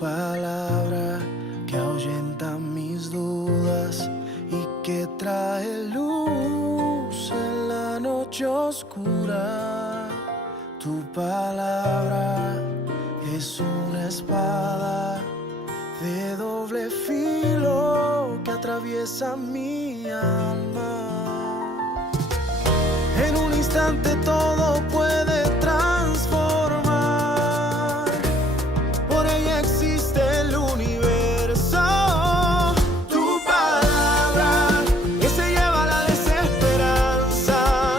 palabra que ahuyenta mis dudas y que trae luz en la noche oscura. Tu palabra es una espada de doble filo que atraviesa mi alma. En un instante todo puede transformar. Por ella existe el universo. Tu palabra que se lleva la desesperanza.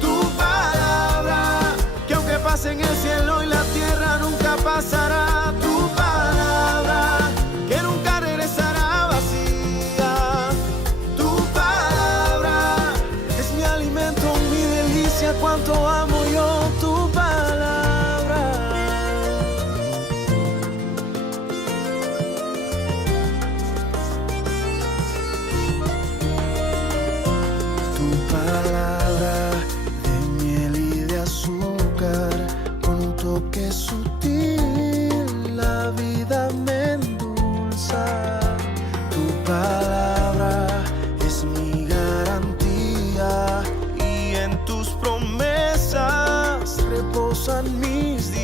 Tu palabra que aunque pase en el cielo y la tierra nunca pasará. Tu palabra que nunca regresará vacía. Tu palabra es mi alimento, mi delicia. Cuánto amo yo tu palabra. Tu palabra de miel y de azúcar, con un toque sutil la vida me endulza. Tu palabra es mi garantía y en tus promesas reposan mis días.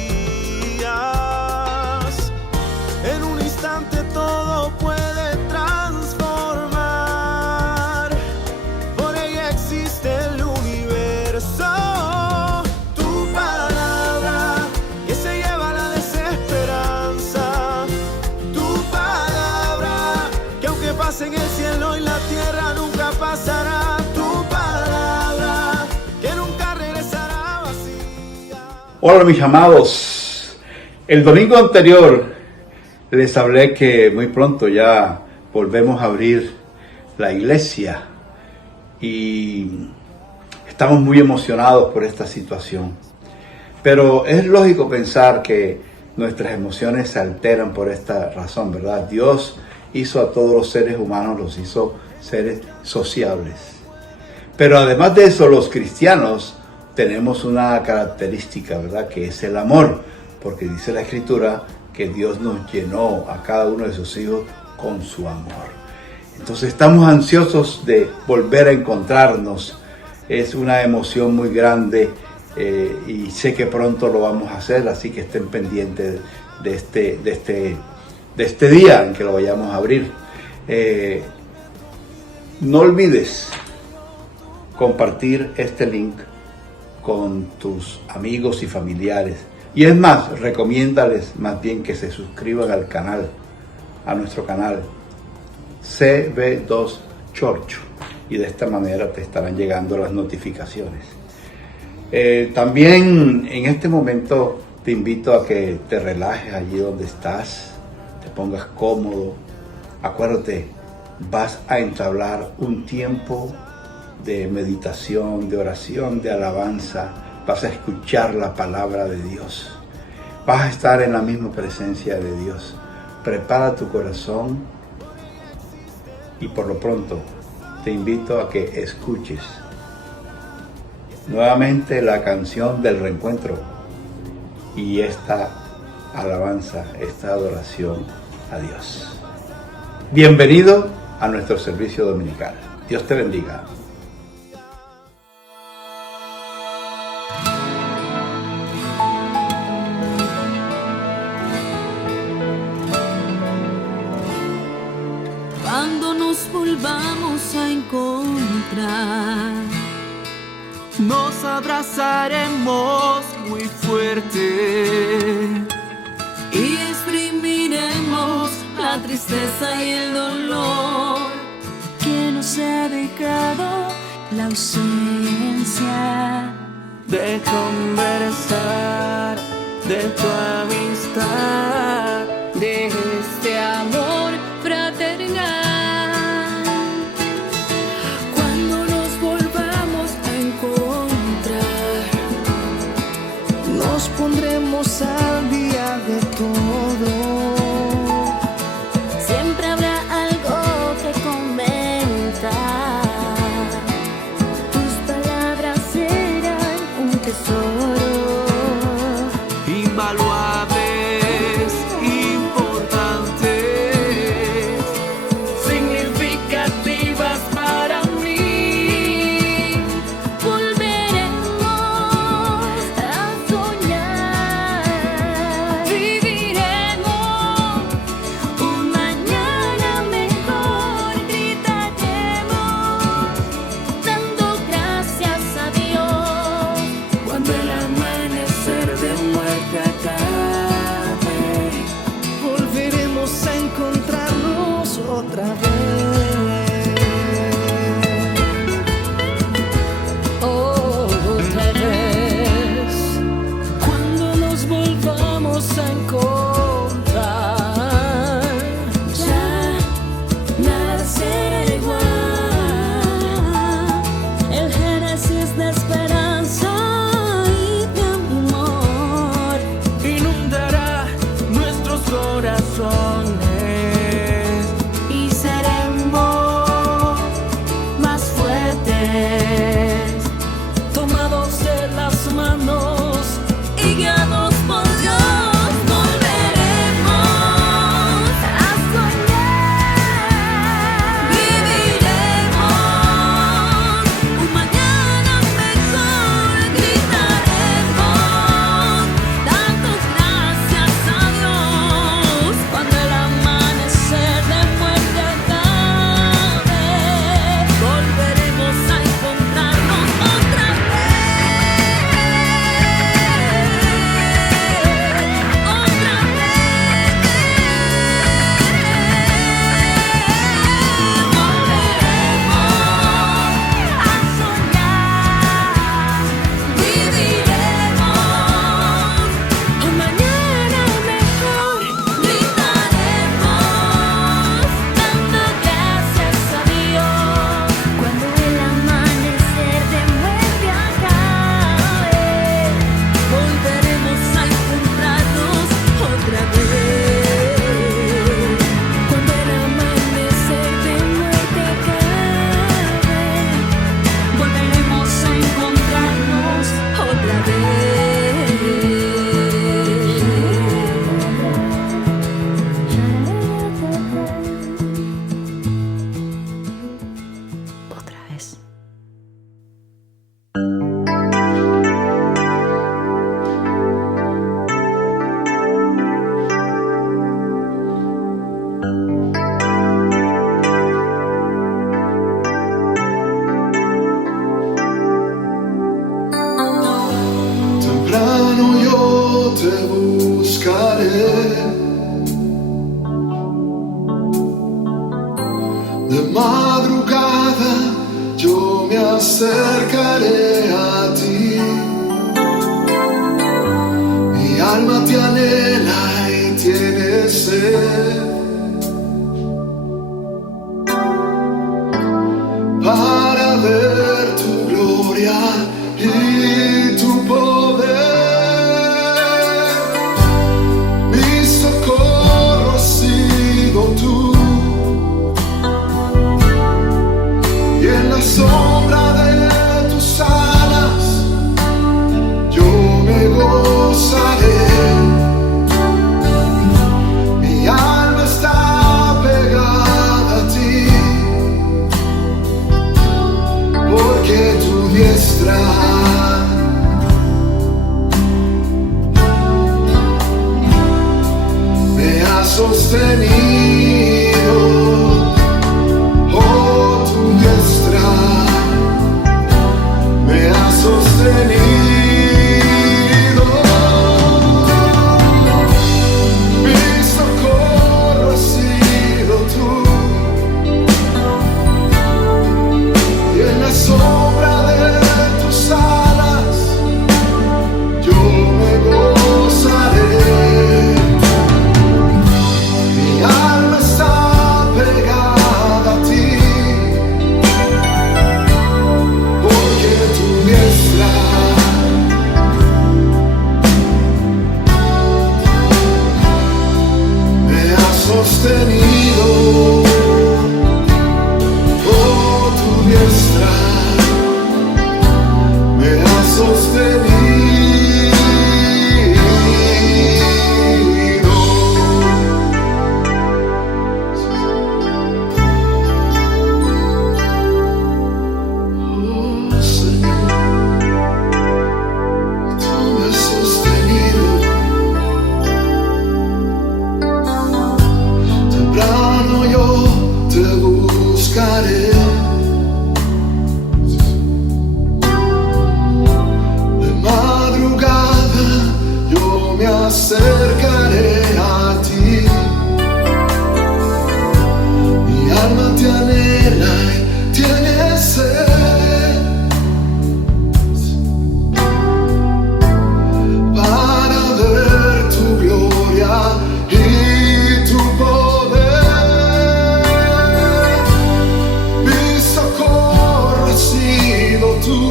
En un instante todo puede transformar. Por ella existe el universo. Tu palabra que se lleva la desesperanza. Tu palabra que aunque pase en el cielo y la tierra nunca pasará. Tu palabra que nunca regresará vacía. Hola mis amados, el domingo anterior les hablé que muy pronto ya volvemos a abrir la iglesia y estamos muy emocionados por esta situación. Pero es lógico pensar que nuestras emociones se alteran por esta razón, ¿verdad? Dios hizo a todos los seres humanos, los hizo seres sociables. Pero además de eso, los cristianos tenemos una característica, ¿verdad? Que es el amor, porque dice la Escritura que Dios nos llenó a cada uno de sus hijos con su amor. Entonces estamos ansiosos de volver a encontrarnos. Es una emoción muy grande y sé que pronto lo vamos a hacer, así que estén pendientes de este día en que lo vayamos a abrir. No olvides compartir este link con tus amigos y familiares. Y es más, recomiéndales más bien que se suscriban al canal, a nuestro canal CB2 Church, y de esta manera te estarán llegando las notificaciones. También en este momento te invito a que te relajes allí donde estás, te pongas cómodo. Acuérdate, vas a entablar un tiempo de meditación, de oración, de alabanza. Vas a escuchar la palabra de Dios. Vas a estar en la misma presencia de Dios. Prepara tu corazón y por lo pronto te invito a que escuches nuevamente la canción del reencuentro y esta alabanza, esta adoración a Dios. Bienvenido a nuestro servicio dominical. Dios te bendiga. Cuando nos volvamos a encontrar, Nos abrazaremos muy fuerte y exprimiremos la tristeza y el dolor que nos ha dejado la ausencia de conversar, de tu amistad, de este amor fraternal. Cuando nos volvamos a encontrar, nos pondremos al día de todo. siempre habrá algo que comentar. Tus palabras serán un tesoro Invaluables, importantes. te buscaré. De madrugada yo me acercaré a ti. Mi alma te anhela y tiene sed. Para ver tu gloria y tu poder. Mi socorro has sido tú, y en la sombra de tus alas yo me gozaré. Mi alma está pegada a ti, porque tu diestra me ha sostenido. Oh, tu diestra me ha sostenido. Mi socorro has sido tú, y en la sombra de tus alas yo me gozaré. Mi alma está pegada a ti, porque tu diestra me ha sostenido. Oh, tu diestra me ha sostenido. Oh, Señor, tú me has sostenido. Temprano yo te buscaré. De madrugada yo me acercaré a ti. Mi alma te anhela y tiene sed, para ver tu gloria y tu poder. Mi socorro has sido tú,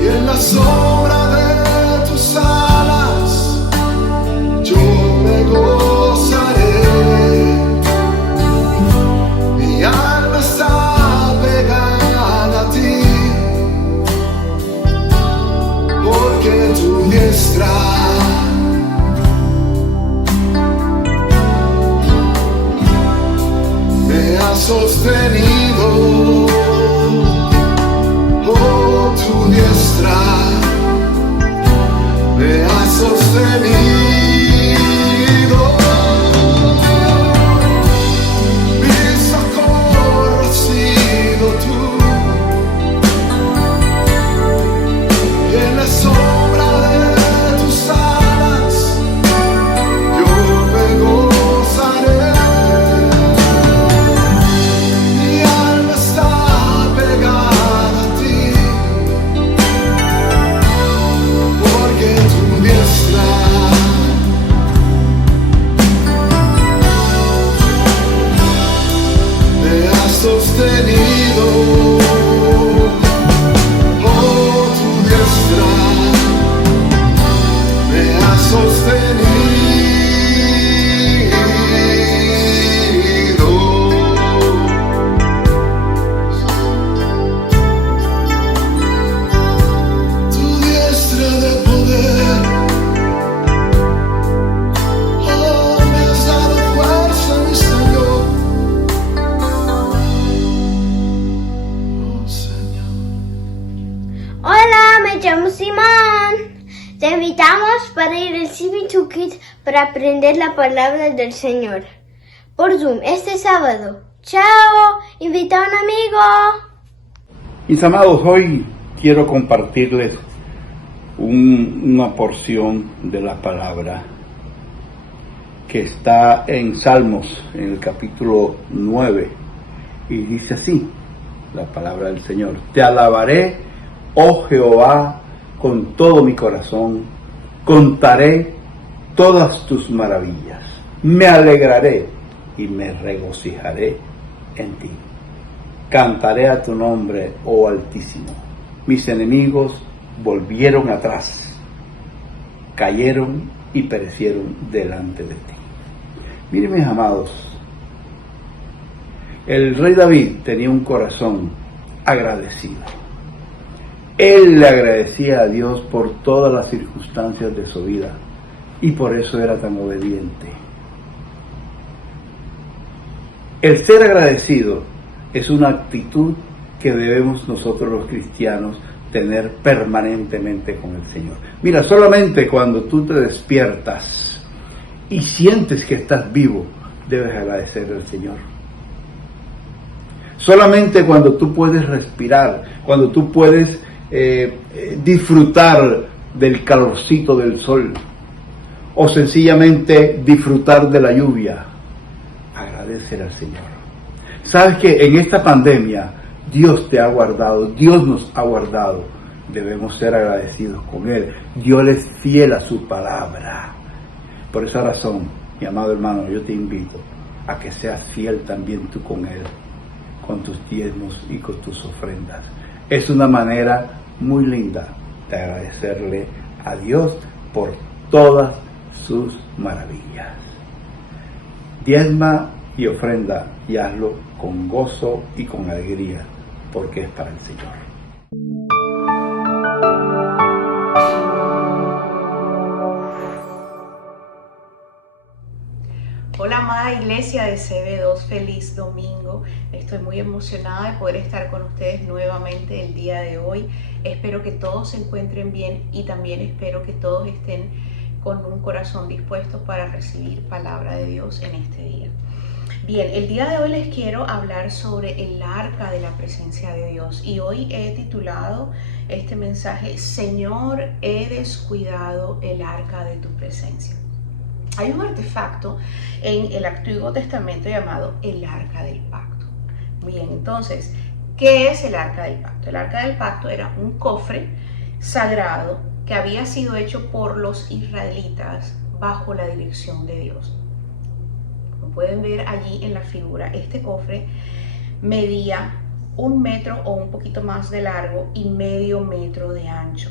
y en la sombra de tus alas yo me gozaré. Mi alma está pegada a ti, porque tu diestra me ha sostenido. Oh, tu diestra me ha sostenido. Mi socorro has sido tú, y en la sombra de tus alas yo me gozaré. Mi alma está pegada a ti, porque tu diestra me ha sostenido. Oh, tu diestra me ha sostenido. Tu diestra de poder, oh, me has dado fuerza, mi Señor. Oh, Señor. Hola, me llamo Simón. Te invitamos para ir al CB2 Kids para aprender la palabra del Señor por Zoom este sábado. ¡Chao! Invita a un amigo. Mis amados, hoy quiero compartirles una porción de la palabra que está en Salmos, en el capítulo 9, y dice así, la palabra del Señor: Te alabaré, oh Jehová, con todo mi corazón, contaré todas tus maravillas, me alegraré y me regocijaré en ti. Cantaré a tu nombre, oh Altísimo. Mis enemigos volvieron atrás, cayeron y perecieron delante de ti. Miren, mis amados, el rey David tenía un corazón agradecido. Él le agradecía a Dios por todas las circunstancias de su vida y por eso era tan obediente. El ser agradecido es una actitud que debemos nosotros los cristianos tener permanentemente con el Señor. Mira, solamente cuando tú te despiertas y sientes que estás vivo, debes agradecer al Señor. Solamente cuando tú puedes respirar, cuando tú puedes disfrutar del calorcito del sol, o sencillamente disfrutar de la lluvia, agradecer al Señor. Sabes que en esta pandemia Dios te ha guardado, Dios nos ha guardado. Debemos ser agradecidos con Él. Dios es fiel a su palabra. Por esa razón, mi amado hermano, yo te invito a que seas fiel también tú con Él, con tus diezmos y con tus ofrendas. Es una manera muy linda de agradecerle a Dios por todas sus maravillas. Diezma y ofrenda y hazlo con gozo y con alegría, porque es para el Señor. Hola, amada iglesia de CB2, feliz domingo. Estoy muy emocionada de poder estar con ustedes nuevamente el día de hoy. Espero que todos se encuentren bien y también espero que todos estén con un corazón dispuesto para recibir palabra de Dios en este día. Bien, el día de hoy les quiero hablar sobre el arca de la presencia de Dios y hoy he titulado este mensaje: Señor, he descuidado el arca de tu presencia. Hay un artefacto en el Antiguo Testamento llamado el Arca del Pacto. Bien, entonces, ¿qué es el Arca del Pacto? El Arca del Pacto era un cofre sagrado que había sido hecho por los israelitas bajo la dirección de Dios. Como pueden ver allí en la figura, este cofre medía 1 metro o un poquito más de largo y medio metro de ancho.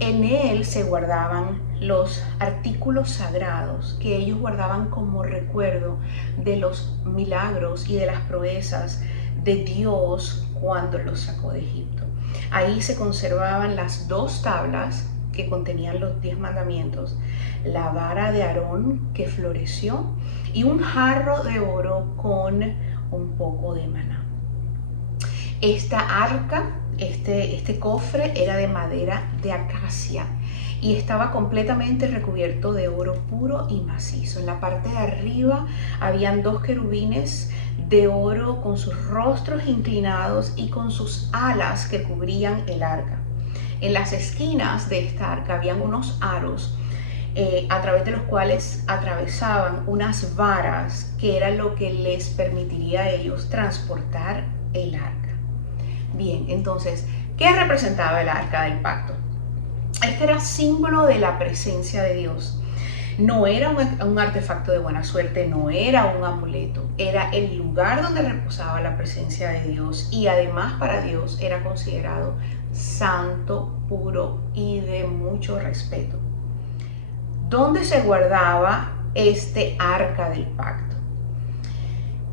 En él se guardaban los artículos sagrados que ellos guardaban como recuerdo de los milagros y de las proezas de Dios cuando los sacó de Egipto. Ahí se conservaban las 2 tablas que contenían los 10 mandamientos, la vara de Aarón que floreció y un jarro de oro con un poco de maná. Esta arca, este cofre era de madera de acacia y estaba completamente recubierto de oro puro y macizo. En la parte de arriba habían 2 querubines de oro con sus rostros inclinados y con sus alas que cubrían el arca. En las esquinas de esta arca habían unos aros a través de los cuales atravesaban unas varas que era lo que les permitiría a ellos transportar el arca. Bien, entonces, ¿qué representaba el arca del pacto? Este era símbolo de la presencia de Dios. No era un artefacto de buena suerte, no era un amuleto, era el lugar donde reposaba la presencia de Dios y además para Dios era considerado santo, puro y de mucho respeto. ¿Dónde se guardaba este arca del pacto?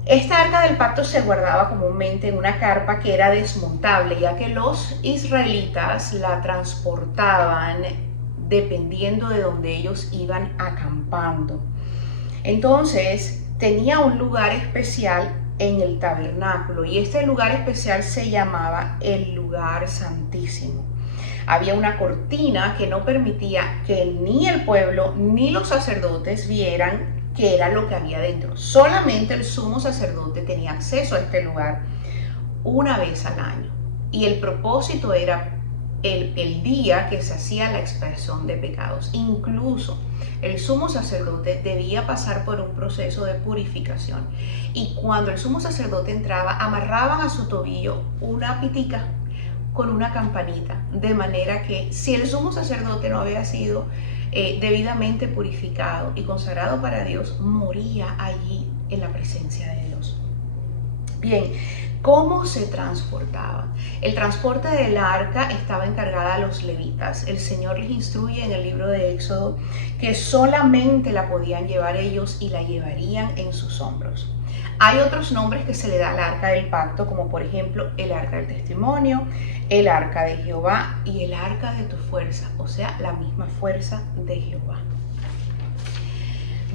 Esta arca del pacto se guardaba comúnmente en una carpa que era desmontable, ya que los israelitas la transportaban dependiendo de donde ellos iban acampando. Entonces tenía un lugar especial en el tabernáculo y este lugar especial se llamaba el lugar santísimo. Había una cortina que no permitía que ni el pueblo ni los sacerdotes vieran qué era lo que había dentro. Solamente el sumo sacerdote tenía acceso a este lugar una vez al año y el propósito era el día que se hacía la expiación de pecados. Incluso el sumo sacerdote debía pasar por un proceso de purificación. Y cuando el sumo sacerdote entraba, amarraban a su tobillo una pitica con una campanita, de manera que si el sumo sacerdote no había sido debidamente purificado y consagrado para Dios, moría allí en la presencia de Dios. Bien, ¿cómo se transportaba? El transporte del arca estaba encargada a los levitas. El Señor les instruye en el libro de Éxodo que solamente la podían llevar ellos y la llevarían en sus hombros. Hay otros nombres que se le da al arca del pacto, como por ejemplo el arca del testimonio, el arca de Jehová y el arca de tu fuerza, o sea, la misma fuerza de Jehová.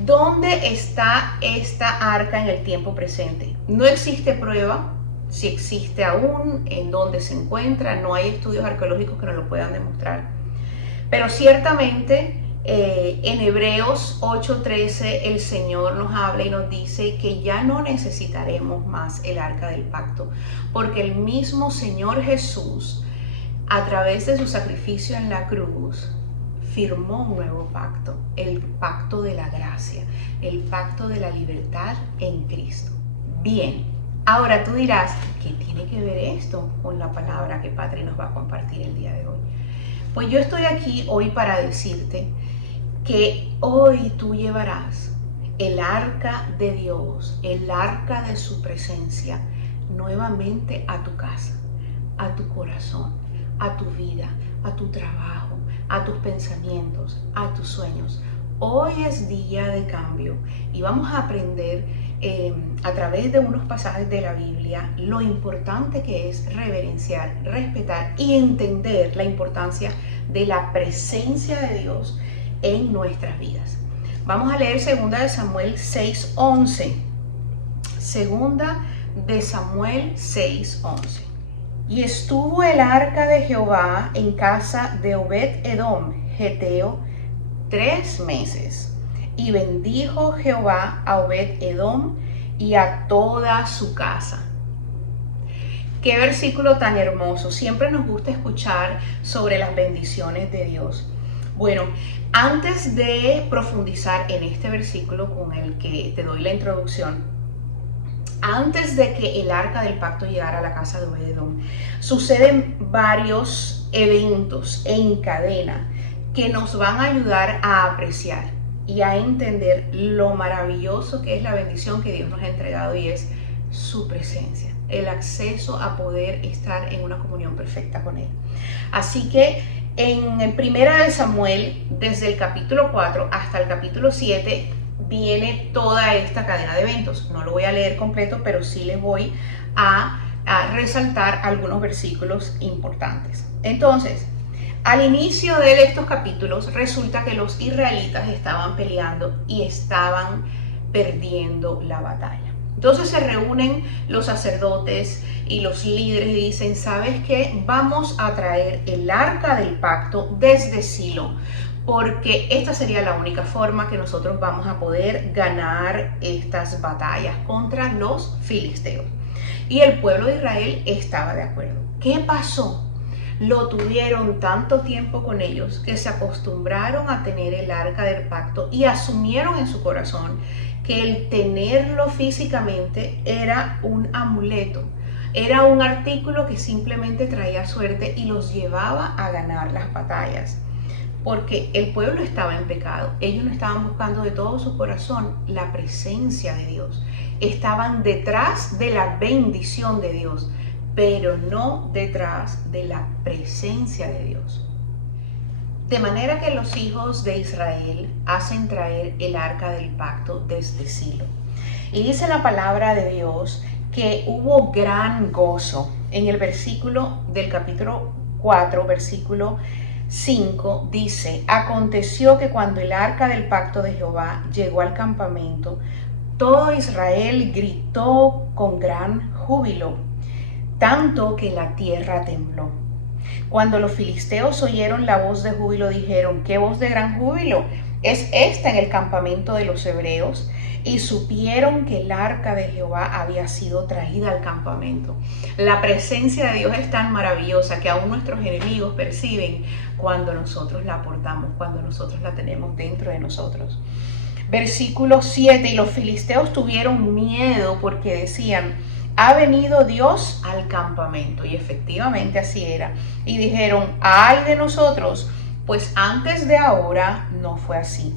¿Dónde está esta arca en el tiempo presente? No existe prueba si existe aún, en dónde se encuentra, no hay estudios arqueológicos que nos lo puedan demostrar. Pero ciertamente en Hebreos 8:13 el Señor nos habla y nos dice que ya no necesitaremos más el arca del pacto, porque el mismo Señor Jesús, a través de su sacrificio en la cruz, firmó un nuevo pacto, el pacto de la gracia, el pacto de la libertad en Cristo. Bien, ahora tú dirás, ¿qué tiene que ver esto con la palabra que Padre nos va a compartir el día de hoy? Pues yo estoy aquí hoy para decirte que hoy tú llevarás el arca de Dios, el arca de su presencia, nuevamente a tu casa, a tu corazón, a tu vida, a tu trabajo, a tus pensamientos, a tus sueños. Hoy es día de cambio y vamos a aprender a través de unos pasajes de la Biblia lo importante que es reverenciar, respetar y entender la importancia de la presencia de Dios en nuestras vidas. Vamos a leer 2 de Samuel 6:11. 2 de Samuel 6:11. Y estuvo el arca de Jehová en casa de Obed-edom, geteo, 3 meses. Y bendijo Jehová a Obed-edom y a toda su casa. Qué versículo tan hermoso. Siempre nos gusta escuchar sobre las bendiciones de Dios. Bueno, antes de profundizar en este versículo con el que te doy la introducción, antes de que el arca del pacto llegara a la casa de Obed-edom, suceden varios eventos en cadena que nos van a ayudar a apreciar y a entender lo maravilloso que es la bendición que Dios nos ha entregado, y es su presencia, el acceso a poder estar en una comunión perfecta con Él. Así que en 1 de Samuel, desde el capítulo 4 hasta el capítulo 7, viene toda esta cadena de eventos. No lo voy a leer completo, pero sí les voy a resaltar algunos versículos importantes. Entonces, al inicio de estos capítulos, resulta que los israelitas estaban peleando y estaban perdiendo la batalla. Entonces se reúnen los sacerdotes y los líderes y dicen, ¿sabes qué? Vamos a traer el arca del pacto desde Silo, porque esta sería la única forma que nosotros vamos a poder ganar estas batallas contra los filisteos. Y el pueblo de Israel estaba de acuerdo. ¿Qué pasó? Lo tuvieron tanto tiempo con ellos que se acostumbraron a tener el arca del pacto y asumieron en su corazón que el tenerlo físicamente era un amuleto, era un artículo que simplemente traía suerte y los llevaba a ganar las batallas. Porque el pueblo estaba en pecado, ellos no estaban buscando de todo su corazón la presencia de Dios, estaban detrás de la bendición de Dios, pero no detrás de la presencia de Dios. De manera que los hijos de Israel hacen traer el arca del pacto desde Silo. Y dice la palabra de Dios que hubo gran gozo. En el versículo del capítulo 4, versículo 5, dice, aconteció que cuando el arca del pacto de Jehová llegó al campamento, todo Israel gritó con gran júbilo, tanto que la tierra tembló. Cuando los filisteos oyeron la voz de júbilo, dijeron, ¿qué voz de gran júbilo es esta en el campamento de los hebreos? y supieron que el arca de Jehová había sido traída al campamento. La presencia de Dios es tan maravillosa que aún nuestros enemigos perciben cuando nosotros la portamos, cuando nosotros la tenemos dentro de nosotros. Versículo 7, y los filisteos tuvieron miedo porque decían: ha venido Dios al campamento. Y efectivamente así era. Y dijeron: ay de nosotros, pues antes de ahora no fue así.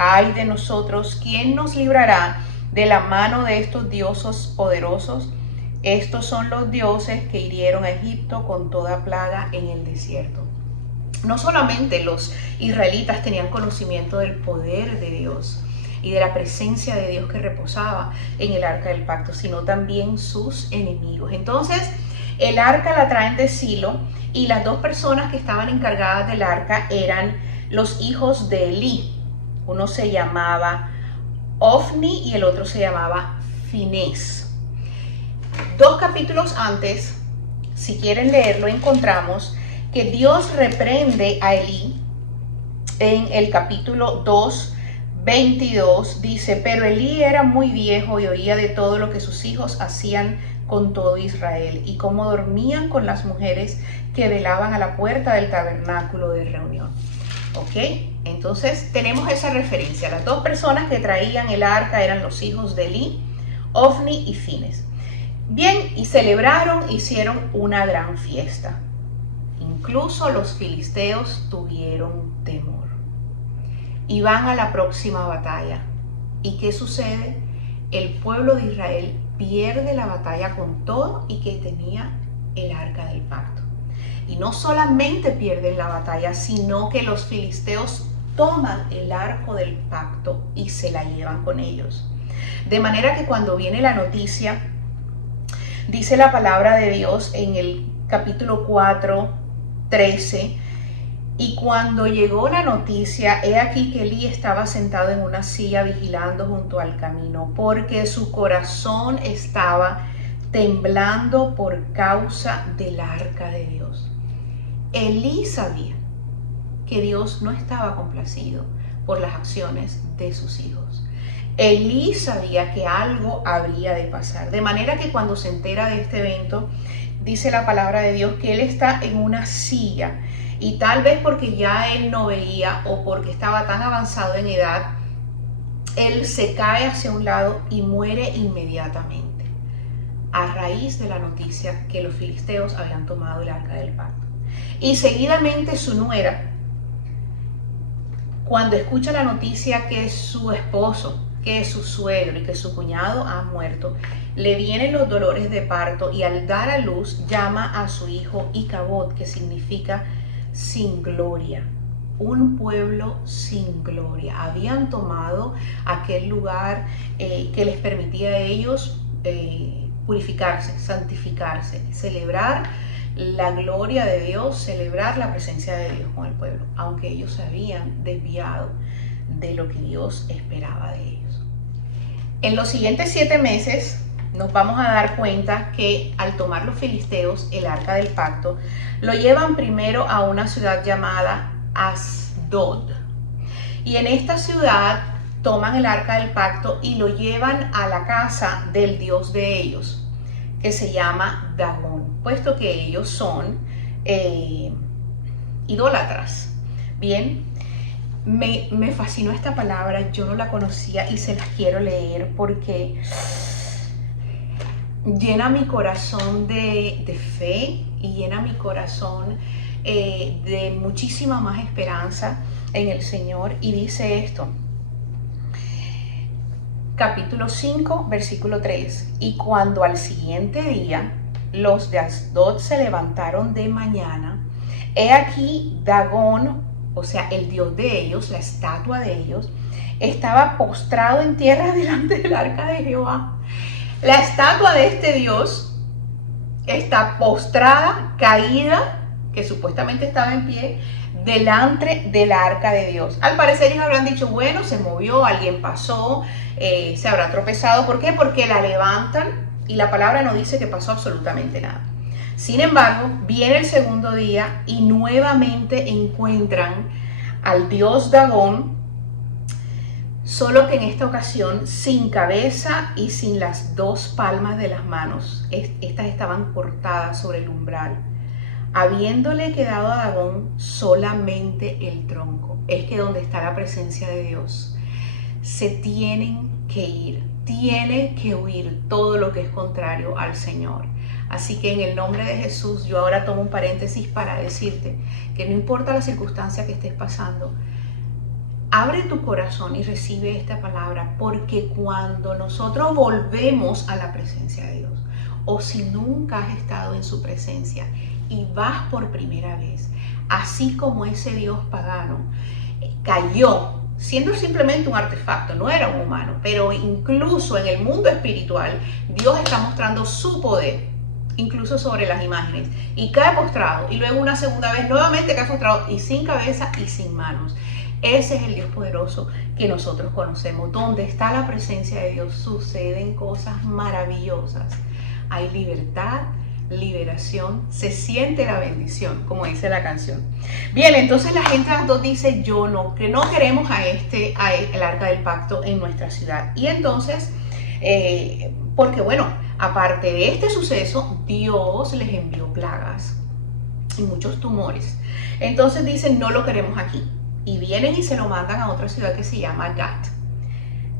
Ay de nosotros, ¿quién nos librará de la mano de estos dioses poderosos? Estos son los dioses que hirieron a Egipto con toda plaga en el desierto. No solamente los israelitas tenían conocimiento del poder de Dios y de la presencia de Dios que reposaba en el arca del pacto, sino también sus enemigos. Entonces, el arca la traen de Silo, y las dos personas que estaban encargadas del arca eran los hijos de Elí. Uno se llamaba Ofni y el otro se llamaba Finés. 2 capítulos antes, si quieren leerlo, encontramos que Dios reprende a Elí en el capítulo 2, 22, dice: pero Elí era muy viejo y oía de todo lo que sus hijos hacían con todo Israel, y cómo dormían con las mujeres que velaban a la puerta del tabernáculo de reunión. ¿Ok? Entonces tenemos esa referencia. Las dos personas que traían el arca eran los hijos de Elí, Ofni y Finés. Bien, y celebraron, hicieron una gran fiesta. Incluso los filisteos tuvieron temor. Y van a la próxima batalla. ¿Y qué sucede? El pueblo de Israel pierde la batalla con todo y que tenía el arca del pacto. Y no solamente pierden la batalla, sino que los filisteos toman el arca del pacto y se la llevan con ellos. De manera que cuando viene la noticia, dice la palabra de Dios en el capítulo 4, 13, y cuando llegó la noticia, he aquí que Elí estaba sentado en una silla vigilando junto al camino, porque su corazón estaba temblando por causa del arca de Dios. Elí sabía que Dios no estaba complacido por las acciones de sus hijos. Elí sabía que algo habría de pasar, de manera que cuando se entera de este evento, dice la palabra de Dios que él está en una silla, y tal vez porque ya él no veía o porque estaba tan avanzado en edad, él se cae hacia un lado y muere inmediatamente, a raíz de la noticia que los filisteos habían tomado el arca del pacto. Y seguidamente su nuera, cuando escucha la noticia que su esposo, que su suegro y que su cuñado han muerto, le vienen los dolores de parto, y al dar a luz llama a su hijo Icabod, que significa sin gloria, un pueblo sin gloria. Habían tomado aquel lugar que les permitía a ellos purificarse, santificarse, celebrar la gloria de Dios, celebrar la presencia de Dios con el pueblo, aunque ellos se habían desviado de lo que Dios esperaba de ellos. En los siguientes 7 meses nos vamos a dar cuenta que al tomar los filisteos el arca del pacto, lo llevan primero a una ciudad llamada Asdod. Y en esta ciudad toman el arca del pacto y lo llevan a la casa del dios de ellos, que se llama Dagón, puesto que ellos son idólatras. Bien, me fascinó esta palabra, yo no la conocía y se las quiero leer porque llena mi corazón de fe y llena mi corazón de muchísima más esperanza en el Señor. Y dice esto, capítulo 5, versículo 3: y cuando al siguiente día los de Asdod se levantaron de mañana, he aquí Dagón, o sea, el dios de ellos, la estatua de ellos, estaba postrado en tierra delante del arca de Jehová. La estatua de este dios está postrada, caída, que supuestamente estaba en pie, delante del arca de Dios. Al parecer ellos habrán dicho, bueno, se movió, alguien pasó, se habrá tropezado. ¿Por qué? Porque la levantan y la palabra no dice que pasó absolutamente nada. Sin embargo, viene el segundo día y nuevamente encuentran al dios Dagón solo que en esta ocasión sin cabeza y sin las dos palmas de las manos. Estas estaban cortadas sobre el umbral, habiéndole quedado a Dagón solamente el tronco. Es que donde está la presencia de Dios, se tienen que ir, tiene que huir todo lo que es contrario al Señor. Así que en el nombre de Jesús, yo ahora tomo un paréntesis para decirte que no importa la circunstancia que estés pasando, abre tu corazón y recibe esta palabra, porque cuando nosotros volvemos a la presencia de Dios, o si nunca has estado en su presencia y vas por primera vez, así como ese Dios pagano cayó, siendo simplemente un artefacto, no era un humano, pero incluso en el mundo espiritual, Dios está mostrando su poder, incluso sobre las imágenes, y cae postrado, y luego una segunda vez nuevamente cae postrado, y sin cabeza y sin manos. Ese es el Dios poderoso que nosotros conocemos. Donde está la presencia de Dios suceden cosas maravillosas. Hay libertad, liberación, se siente la bendición, como dice la canción. Bien, entonces la gente de Asdod dice, que no queremos el arca del pacto en nuestra ciudad. Y entonces, porque bueno, aparte de este suceso, Dios les envió plagas y muchos tumores. Entonces dicen, no lo queremos aquí. Y vienen y se lo mandan a otra ciudad que se llama Gat.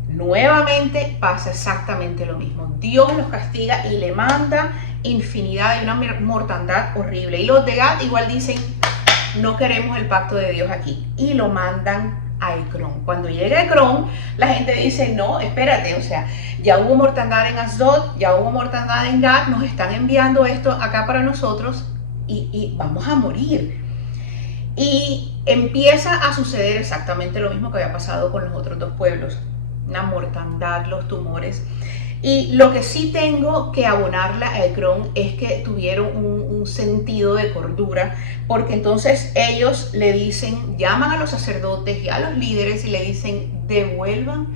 Nuevamente pasa exactamente lo mismo. Dios los castiga y le manda infinidad de una mortandad horrible. Y los de Gat igual dicen, no queremos el pacto de Dios aquí. Y lo mandan a Ecrón. Cuando llega a Ecrón, la gente dice, no, espérate, o sea, ya hubo mortandad en Asdod, ya hubo mortandad en Gat, nos están enviando esto acá para nosotros y vamos a morir. Y empieza a suceder exactamente lo mismo que había pasado con los otros dos pueblos. Una mortandad, los tumores. Y lo que sí tengo que abonarle a Ecrón es que tuvieron un sentido de cordura, porque entonces ellos le dicen, llaman a los sacerdotes y a los líderes y le dicen, devuelvan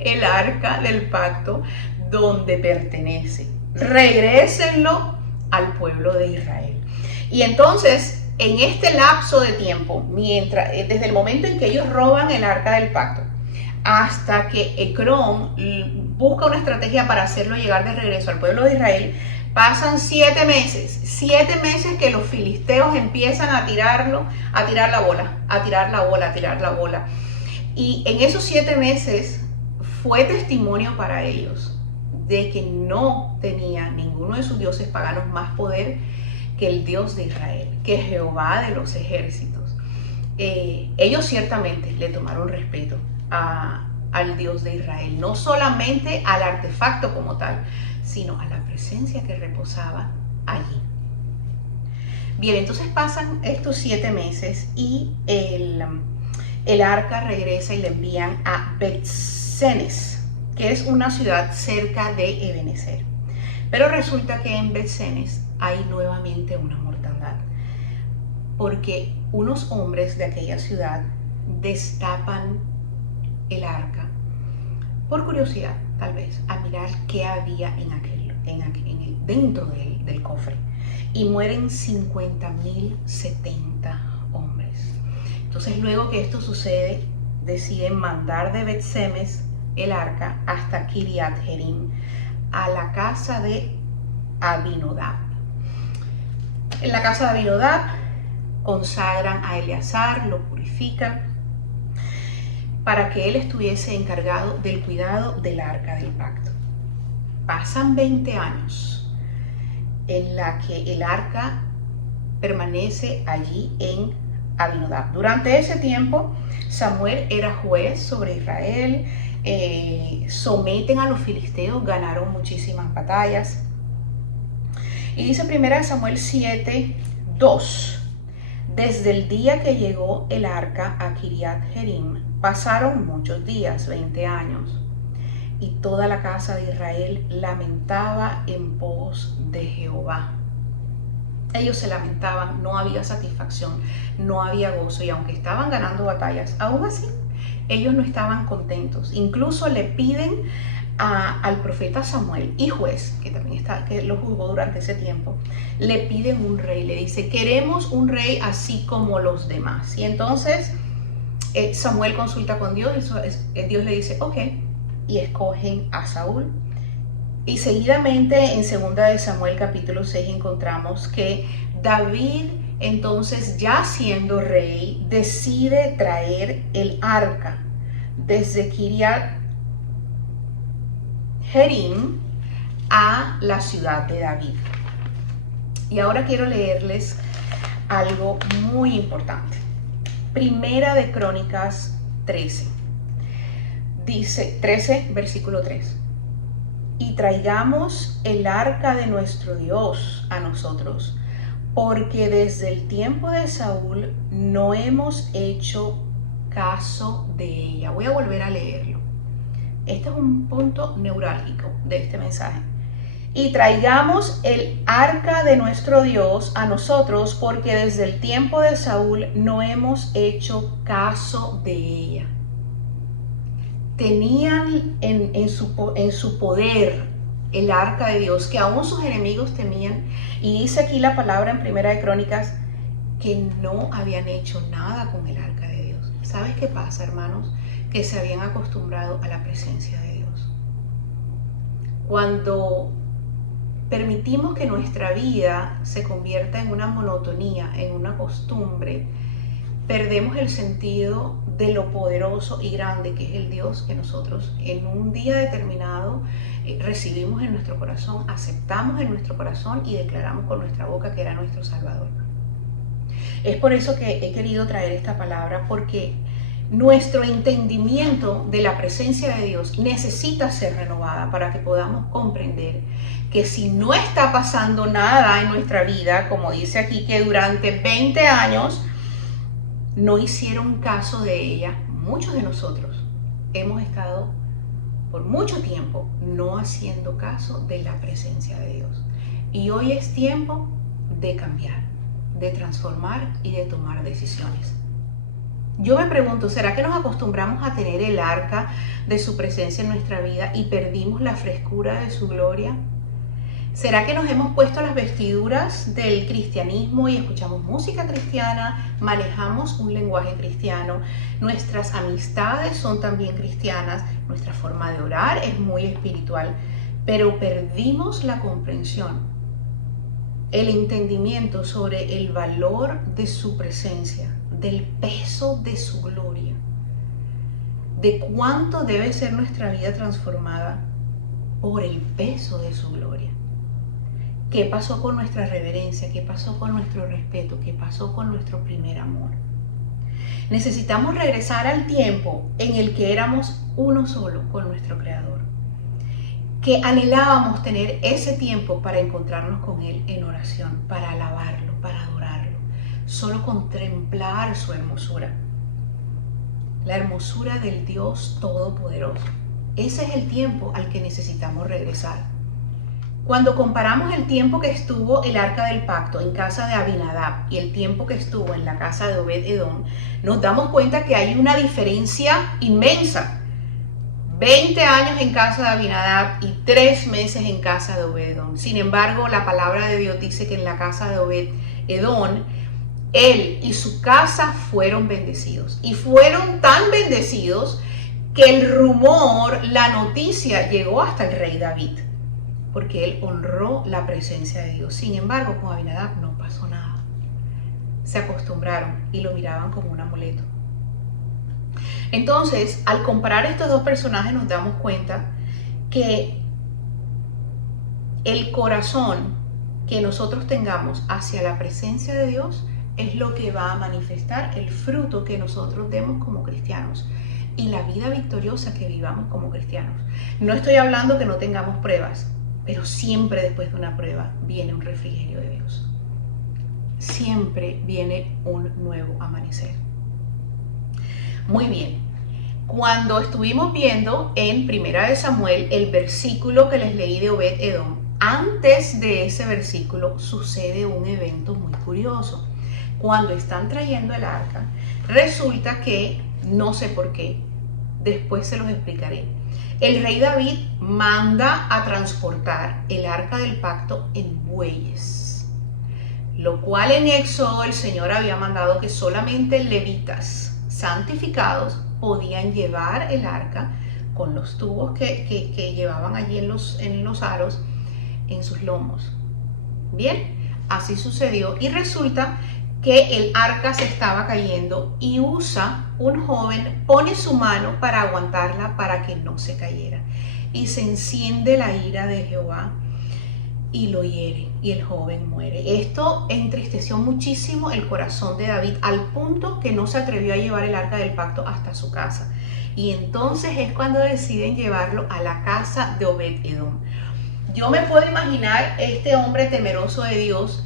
el arca del pacto donde pertenece. Regrésenlo al pueblo de Israel. Y entonces, en este lapso de tiempo, desde el momento en que ellos roban el arca del pacto, hasta que Ecrón busca una estrategia para hacerlo llegar de regreso al pueblo de Israel, pasan 7 meses. 7 meses que los filisteos empiezan a tirar la bola. Y en esos 7 meses fue testimonio para ellos de que no tenía ninguno de sus dioses paganos más poder que el Dios de Israel, que Jehová de los ejércitos. Ellos ciertamente le tomaron respeto al Dios de Israel, no solamente al artefacto como tal, sino a la presencia que reposaba allí. Bien, entonces pasan estos 7 meses y el arca regresa y le envían a Bet-Semes, que es una ciudad cerca de Ebenezer. Pero resulta que en Bet-Semes hay nuevamente una mortandad, porque unos hombres de aquella ciudad destapan el arca por curiosidad, tal vez, a mirar qué había dentro del cofre, y mueren 50.070 hombres. Entonces, luego que esto sucede, deciden mandar de Bet-Semes el arca hasta Kiriat Jearim, a la casa de Abinadab. En la casa de Abinadab consagran a Eleazar, lo purifican para que él estuviese encargado del cuidado del arca del pacto. Pasan 20 años en la que el arca permanece allí en Abinadab. Durante ese tiempo, Samuel era juez sobre Israel, someten a los filisteos, ganaron muchísimas batallas. Y dice 1 Samuel 7:2, desde el día que llegó el arca a Kiriat Jearim, pasaron muchos días, 20 años, y toda la casa de Israel lamentaba en pos de Jehová. Ellos se lamentaban, no había satisfacción, no había gozo, y aunque estaban ganando batallas, aún así ellos no estaban contentos. Incluso le piden al profeta Samuel, y juez, que también que lo juzgó durante ese tiempo, le piden un rey, le dice, queremos un rey así como los demás. Y entonces Samuel consulta con Dios y Dios le dice, ok, y escogen a Saúl. Y seguidamente en 2 de Samuel capítulo 6 encontramos que David, entonces ya siendo rey, decide traer el arca desde Kiriat Jearim a la ciudad de David. Y ahora quiero leerles algo muy importante. Primera de Crónicas 13. Dice 13, versículo 3. Y traigamos el arca de nuestro Dios a nosotros, porque desde el tiempo de Saúl no hemos hecho caso de ella. Voy a volver a leerlo. Este es un punto neurálgico de este mensaje. Y traigamos el arca de nuestro Dios a nosotros, porque desde el tiempo de Saúl no hemos hecho caso de ella. Tenían en su poder el arca de Dios, que aún sus enemigos temían. Y dice aquí la palabra en Primera de Crónicas que no habían hecho nada con el arca de Dios. ¿Sabes qué pasa, hermanos? Que se habían acostumbrado a la presencia de Dios. Cuando permitimos que nuestra vida se convierta en una monotonía, en una costumbre, perdemos el sentido de lo poderoso y grande que es el Dios que nosotros en un día determinado recibimos en nuestro corazón, aceptamos en nuestro corazón y declaramos con nuestra boca que era nuestro Salvador. Es por eso que he querido traer esta palabra, porque nuestro entendimiento de la presencia de Dios necesita ser renovada para que podamos comprender que si no está pasando nada en nuestra vida, como dice aquí que durante 20 años no hicieron caso de ella, muchos de nosotros hemos estado por mucho tiempo no haciendo caso de la presencia de Dios. Y hoy es tiempo de cambiar, de transformar y de tomar decisiones. Yo me pregunto, ¿será que nos acostumbramos a tener el arca de su presencia en nuestra vida y perdimos la frescura de su gloria? ¿Será que nos hemos puesto las vestiduras del cristianismo y escuchamos música cristiana, manejamos un lenguaje cristiano, nuestras amistades son también cristianas, nuestra forma de orar es muy espiritual, pero perdimos la comprensión, el entendimiento sobre el valor de su presencia, del peso de su gloria, de cuánto debe ser nuestra vida transformada por el peso de su gloria? ¿Qué pasó con nuestra reverencia? ¿Qué pasó con nuestro respeto? ¿Qué pasó con nuestro primer amor? Necesitamos regresar al tiempo en el que éramos uno solo con nuestro Creador, que anhelábamos tener ese tiempo para encontrarnos con Él en oración, para alabarlo, para adorarlo, solo contemplar su hermosura, la hermosura del Dios Todopoderoso. Ese es el tiempo al que necesitamos regresar. Cuando comparamos el tiempo que estuvo el arca del pacto en casa de Abinadab y el tiempo que estuvo en la casa de Obed-Edom, nos damos cuenta que hay una diferencia inmensa. 20 años en casa de Abinadab y 3 meses en casa de Obed-Edom. Sin embargo, la palabra de Dios dice que en la casa de Obed-Edom, él y su casa fueron bendecidos. Y fueron tan bendecidos que el rumor, la noticia llegó hasta el rey David, porque él honró la presencia de Dios. Sin embargo, con Abinadab no pasó nada. Se acostumbraron y lo miraban como un amuleto. Entonces, al comparar estos dos personajes nos damos cuenta que el corazón que nosotros tengamos hacia la presencia de Dios es lo que va a manifestar el fruto que nosotros demos como cristianos y la vida victoriosa que vivamos como cristianos. No estoy hablando que no tengamos pruebas, pero siempre después de una prueba viene un refrigerio de Dios. Siempre viene un nuevo amanecer. Muy bien. Cuando estuvimos viendo en Primera de Samuel el versículo que les leí de Obed-Edom, antes de ese versículo sucede un evento muy curioso. Cuando están trayendo el arca, resulta que, no sé por qué, después se los explicaré, el rey David manda a transportar el arca del pacto en bueyes, lo cual en Éxodo el Señor había mandado que solamente levitas santificados podían llevar el arca con los tubos que llevaban allí en los aros en sus lomos. Bien, así sucedió y resulta que el arca se estaba cayendo y Usa, un joven, pone su mano para aguantarla para que no se cayera. Y se enciende la ira de Jehová y lo hiere y el joven muere. Esto entristeció muchísimo el corazón de David al punto que no se atrevió a llevar el arca del pacto hasta su casa. Y entonces es cuando deciden llevarlo a la casa de Obed-Edom. Yo me puedo imaginar este hombre temeroso de Dios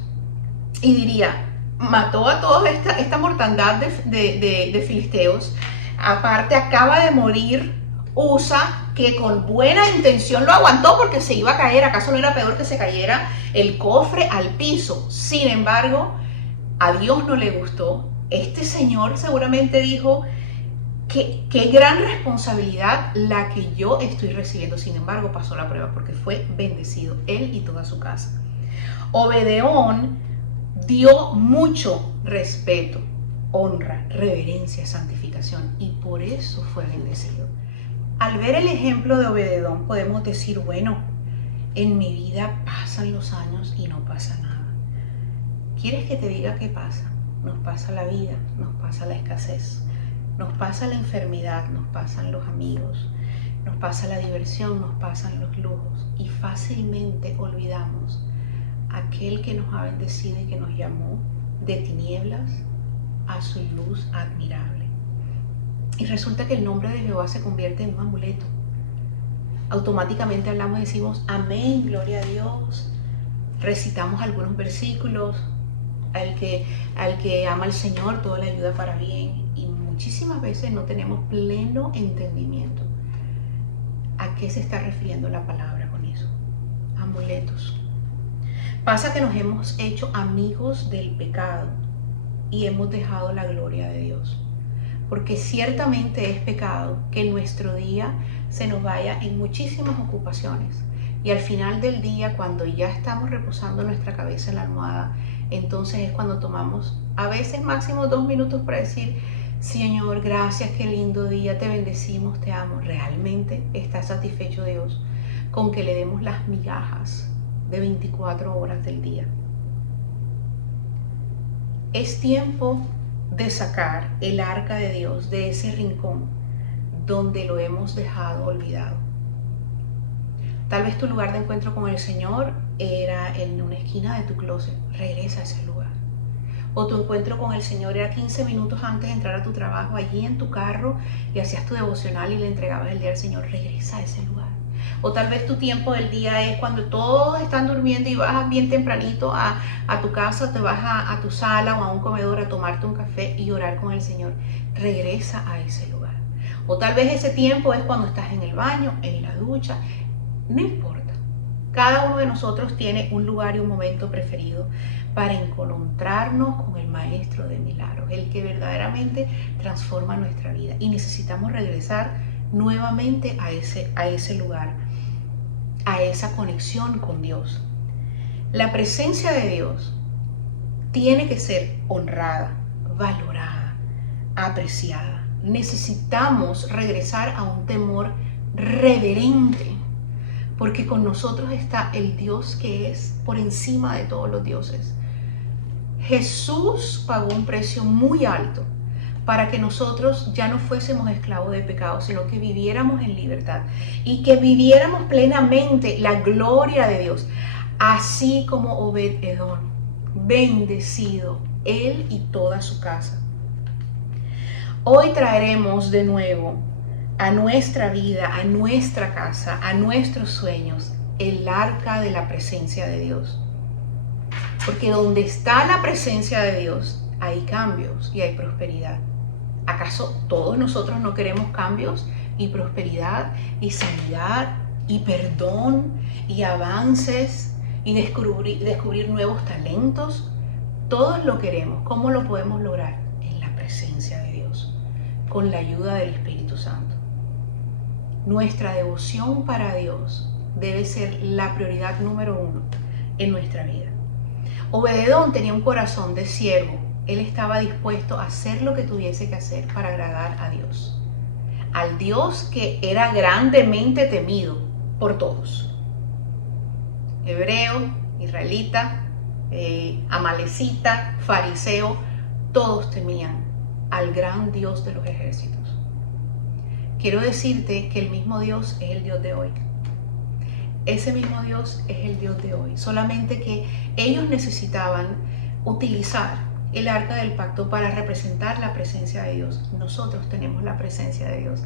y diría, mató a toda esta mortandad de filisteos. Aparte acaba de morir Usa, que con buena intención lo aguantó porque se iba a caer. ¿Acaso no era peor que se cayera el cofre al piso? Sin embargo, a Dios no le gustó. Este señor seguramente dijo, qué gran responsabilidad la que yo estoy recibiendo. Sin embargo, pasó la prueba porque fue bendecido él y toda su casa. Obed-Edom dio mucho respeto, honra, reverencia, santificación y por eso fue bendecido. Al ver el ejemplo de Obed-Edom podemos decir, bueno, en mi vida pasan los años y no pasa nada. ¿Quieres que te diga qué pasa? Nos pasa la vida, nos pasa la escasez, nos pasa la enfermedad, nos pasan los amigos, nos pasa la diversión, nos pasan los lujos y fácilmente olvidamos aquel que nos ha bendecido y que nos llamó de tinieblas a su luz admirable. Y resulta que el nombre de Jehová se convierte en un amuleto. Automáticamente hablamos y decimos, amén, gloria a Dios. Recitamos algunos versículos, al que ama al Señor todo le ayuda para bien. Y muchísimas veces no tenemos pleno entendimiento a qué se está refiriendo la palabra con eso. Amuletos. Pasa que nos hemos hecho amigos del pecado y hemos dejado la gloria de Dios. Porque ciertamente es pecado que nuestro día se nos vaya en muchísimas ocupaciones. Y al final del día, cuando ya estamos reposando nuestra cabeza en la almohada, entonces es cuando tomamos a veces máximo 2 minutos para decir, Señor, gracias, qué lindo día, te bendecimos, te amo. ¿Realmente está satisfecho Dios con que le demos las migajas de 24 horas del día? Es tiempo de sacar el arca de Dios de ese rincón donde lo hemos dejado olvidado. Tal vez tu lugar de encuentro con el Señor era en una esquina de tu closet. Regresa a ese lugar. O tu encuentro con el Señor era 15 minutos antes de entrar a tu trabajo, allí en tu carro, y hacías tu devocional y le entregabas el día al Señor. Regresa a ese lugar. O tal vez tu tiempo del día es cuando todos están durmiendo y vas bien tempranito a tu casa, te vas a tu sala o a un comedor a tomarte un café y orar con el Señor. Regresa a ese lugar. O tal vez ese tiempo es cuando estás en el baño, en la ducha. No importa. Cada uno de nosotros tiene un lugar y un momento preferido para encontrarnos con el Maestro de Milagros, el que verdaderamente transforma nuestra vida. Y necesitamos regresar nuevamente a ese lugar, a esa conexión con Dios. La presencia de Dios tiene que ser honrada, valorada, apreciada. Necesitamos regresar a un temor reverente, porque con nosotros está el Dios que es por encima de todos los dioses. Jesús pagó un precio muy alto para que nosotros ya no fuésemos esclavos del pecado, sino que viviéramos en libertad y que viviéramos plenamente la gloria de Dios, así como Obed-Edom, bendecido él y toda su casa. Hoy traeremos de nuevo a nuestra vida, a nuestra casa, a nuestros sueños, el arca de la presencia de Dios. Porque donde está la presencia de Dios, hay cambios y hay prosperidad. ¿Acaso todos nosotros no queremos cambios y prosperidad y sanidad y perdón y avances y descubrir nuevos talentos? Todos lo queremos. ¿Cómo lo podemos lograr? En la presencia de Dios, con la ayuda del Espíritu Santo. Nuestra devoción para Dios debe ser la prioridad número 1 en nuestra vida. Obed-Edom tenía un corazón de siervo, Él estaba dispuesto a hacer lo que tuviese que hacer para agradar a Dios. Al Dios que era grandemente temido por todos. Hebreo, israelita, amalecita, fariseo, todos temían al gran Dios de los ejércitos. Quiero decirte que el mismo Dios es el Dios de hoy. Ese mismo Dios es el Dios de hoy. Solamente que ellos necesitaban utilizar el arca del pacto para representar la presencia de Dios. Nosotros tenemos la presencia de Dios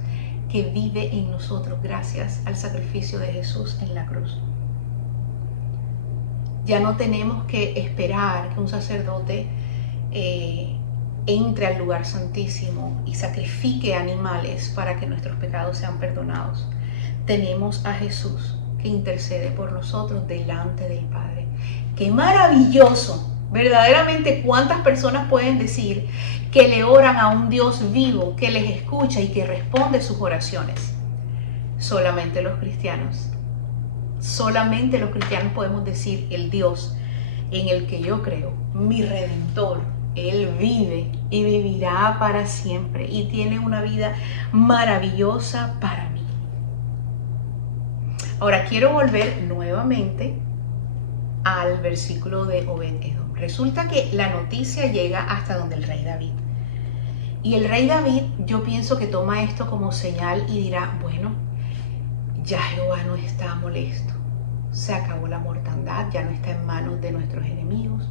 que vive en nosotros gracias al sacrificio de Jesús en la cruz. Ya no tenemos que esperar que un sacerdote entre al lugar santísimo y sacrifique animales para que nuestros pecados sean perdonados. Tenemos a Jesús que intercede por nosotros delante del Padre. ¡Qué maravilloso! Verdaderamente, ¿cuántas personas pueden decir que le oran a un Dios vivo, que les escucha y que responde sus oraciones? Solamente los cristianos. Solamente los cristianos podemos decir: el Dios en el que yo creo, mi Redentor, Él vive y vivirá para siempre y tiene una vida maravillosa para mí. Ahora quiero volver nuevamente al versículo de Obed-Edom. Resulta que la noticia llega hasta donde el rey David. Y el rey David, yo pienso que toma esto como señal y dirá: bueno, ya Jehová no está molesto. Se acabó la mortandad, ya no está en manos de nuestros enemigos.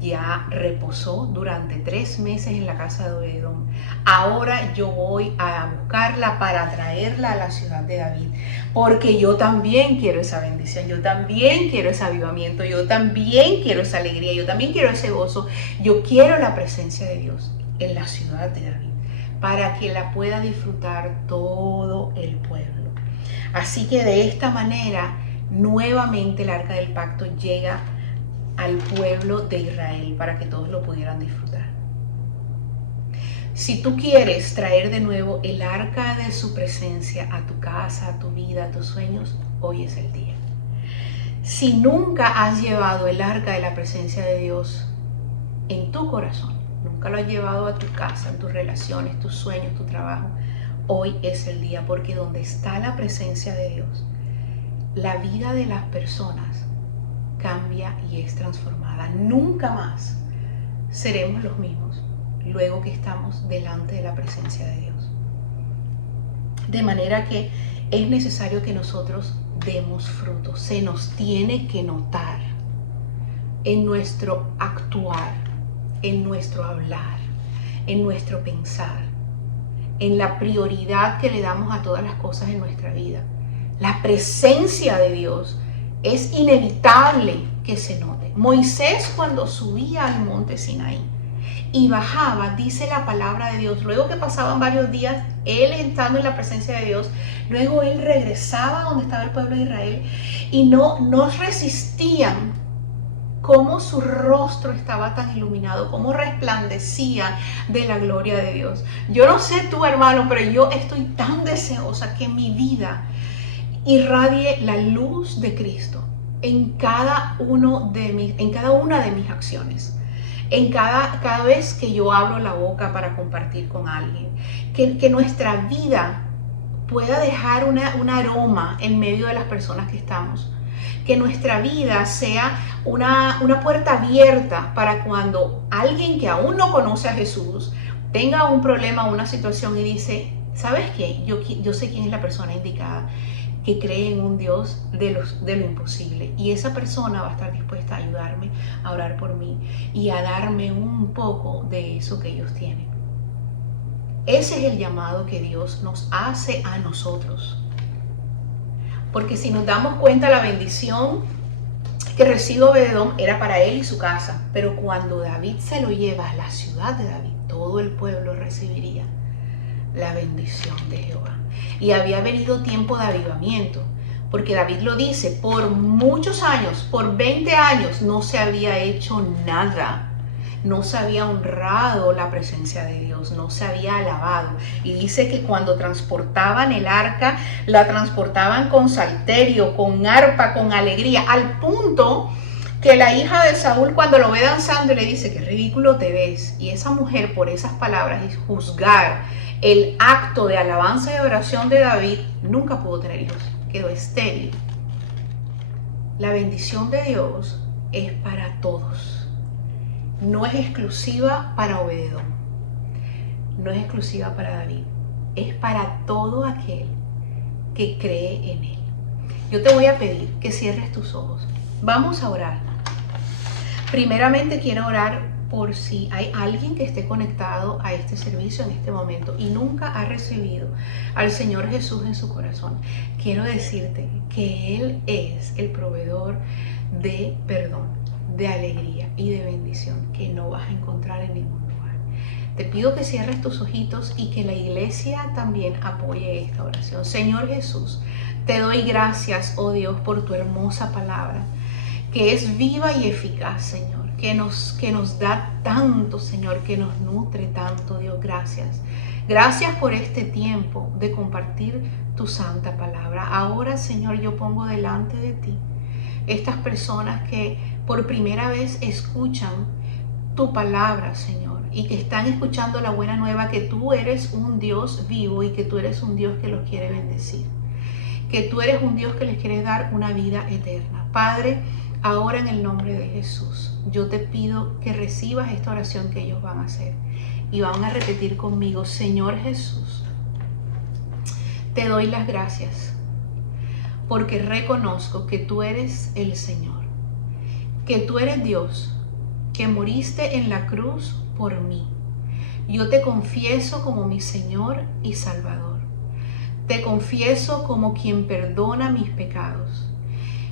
Ya reposó durante 3 meses en la casa de Obed-Edom. Ahora yo voy a buscarla para traerla a la ciudad de David. Porque yo también quiero esa bendición, yo también quiero ese avivamiento, yo también quiero esa alegría, yo también quiero ese gozo. Yo quiero la presencia de Dios en la ciudad de David, para que la pueda disfrutar todo el pueblo. Así que de esta manera, nuevamente el arca del pacto llega al pueblo de Israel para que todos lo pudieran disfrutar. Si tú quieres traer de nuevo el arca de su presencia a tu casa, a tu vida, a tus sueños, hoy es el día. Si nunca has llevado el arca de la presencia de Dios en tu corazón, nunca lo has llevado a tu casa, en tus relaciones, tus sueños, tu trabajo, hoy es el día, porque donde está la presencia de Dios, la vida de las personas cambia y es transformada. Nunca más seremos los mismos luego que estamos delante de la presencia de Dios. De manera que es necesario que nosotros demos fruto. Se nos tiene que notar en nuestro actuar, en nuestro hablar, en nuestro pensar, en la prioridad que le damos a todas las cosas en nuestra vida. La presencia de Dios es inevitable que se note. Moisés, cuando subía al monte Sinaí y bajaba, dice la palabra de Dios, luego que pasaban varios días él estando en la presencia de Dios, luego él regresaba donde estaba el pueblo de Israel y no resistían cómo su rostro estaba tan iluminado, cómo resplandecía de la gloria de Dios. Yo no sé tú, hermano, pero yo estoy tan deseosa que mi vida irradie la luz de Cristo en cada una de mis acciones, en cada vez que yo abro la boca para compartir con alguien, que nuestra vida pueda dejar un aroma en medio de las personas que estamos, que nuestra vida sea una puerta abierta para cuando alguien que aún no conoce a Jesús tenga un problema o una situación y dice: ¿sabes qué? Yo sé quién es la persona indicada, que cree en un Dios de lo imposible, y esa persona va a estar dispuesta a ayudarme, a orar por mí y a darme un poco de eso que ellos tienen. Ese es el llamado que Dios nos hace a nosotros, porque si nos damos cuenta, la bendición que recibe Obed-Edom era para él y su casa, pero cuando David se lo lleva a la ciudad de David, todo el pueblo recibiría la bendición de Jehová. Y había venido tiempo de avivamiento, porque David lo dice: por muchos años, por 20 años, no se había hecho nada. No se había honrado la presencia de Dios, no se había alabado. Y dice que cuando transportaban el arca, la transportaban con salterio, con arpa, con alegría, al punto que la hija de Saúl cuando lo ve danzando le dice, qué ridículo te ves. Y esa mujer por esas palabras y juzgar el acto de alabanza y adoración de David, nunca pudo tener hijos, quedó estéril. La bendición de Dios es para todos, no es exclusiva para Obededón, no es exclusiva para David, es para todo aquel que cree en él. Yo te voy a pedir que cierres tus ojos. Vamos a orar. Primeramente quiero orar por si hay alguien que esté conectado a este servicio en este momento y nunca ha recibido al Señor Jesús en su corazón. Quiero decirte que Él es el proveedor de perdón, de alegría y de bendición que no vas a encontrar en ningún lugar. Te pido que cierres tus ojitos y que la iglesia también apoye esta oración. Señor Jesús, te doy gracias, oh Dios, por tu hermosa palabra, que es viva y eficaz, Señor, que nos da tanto, Señor, que nos nutre tanto, Dios, gracias. Gracias por este tiempo de compartir tu santa palabra. Ahora, Señor, yo pongo delante de ti estas personas que por primera vez escuchan tu palabra, Señor, y que están escuchando la buena nueva que tú eres un Dios vivo y que tú eres un Dios que los quiere bendecir, que tú eres un Dios que les quiere dar una vida eterna. Padre, ahora en el nombre de Jesús, yo te pido que recibas esta oración que ellos van a hacer y van a repetir conmigo. Señor Jesús, te doy las gracias porque reconozco que tú eres el Señor, que tú eres Dios, que moriste en la cruz por mí. Yo te confieso como mi Señor y Salvador. Te confieso como quien perdona mis pecados.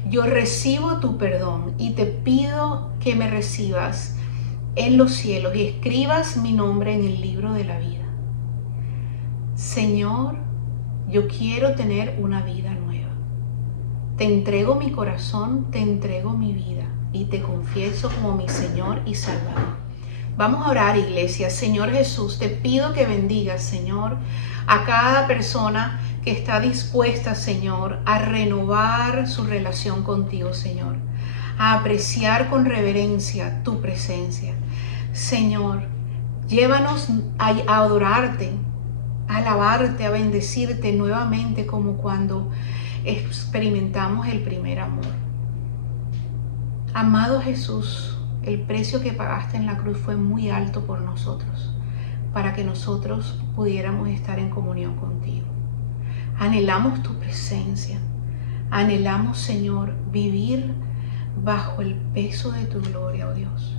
Yo recibo tu perdón y te pido que me recibas en los cielos y escribas mi nombre en el libro de la vida. Señor, yo quiero tener una vida nueva. Te entrego mi corazón, te entrego mi vida y te confieso como mi Señor y Salvador. Vamos a orar, iglesia. Señor Jesús, te pido que bendigas, Señor, a cada persona que está dispuesta, Señor, a renovar su relación contigo, Señor, a apreciar con reverencia tu presencia. Señor, llévanos a adorarte, a alabarte, a bendecirte nuevamente como cuando experimentamos el primer amor. Amado Jesús, el precio que pagaste en la cruz fue muy alto por nosotros, para que nosotros pudiéramos estar en comunión contigo. Anhelamos tu presencia, anhelamos, Señor, vivir bajo el peso de tu gloria, oh Dios.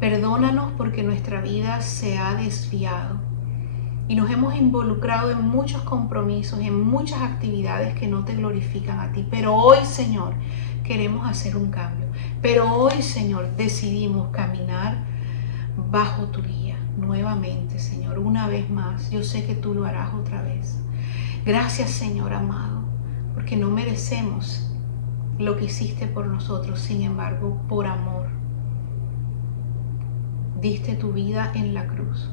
Perdónanos porque nuestra vida se ha desviado y nos hemos involucrado en muchos compromisos, en muchas actividades que no te glorifican a ti. Pero hoy, Señor, queremos hacer un cambio. Pero hoy, Señor, decidimos caminar bajo tu guía nuevamente, Señor, una vez más. Yo sé que tú lo harás otra vez. Gracias, Señor amado, porque no merecemos lo que hiciste por nosotros. Sin embargo, por amor, diste tu vida en la cruz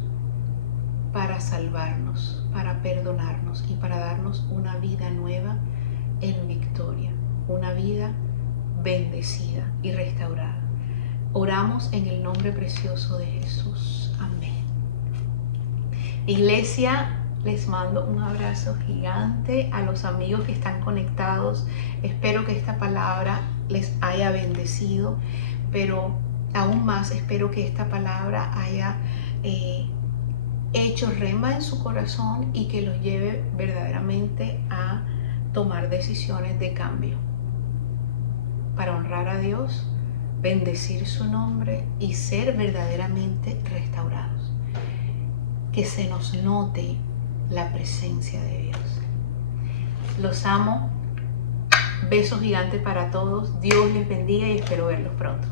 para salvarnos, para perdonarnos y para darnos una vida nueva en victoria, una vida bendecida y restaurada. Oramos en el nombre precioso de Jesús. Amén. Iglesia, les mando un abrazo gigante a los amigos que están conectados. Espero que esta palabra les haya bendecido, pero aún más espero que esta palabra haya hecho rema en su corazón y que los lleve verdaderamente a tomar decisiones de cambio para honrar a Dios, bendecir su nombre y ser verdaderamente restaurados. Que se nos note la presencia de Dios. Los amo. Besos gigantes para todos. Dios les bendiga y espero verlos pronto.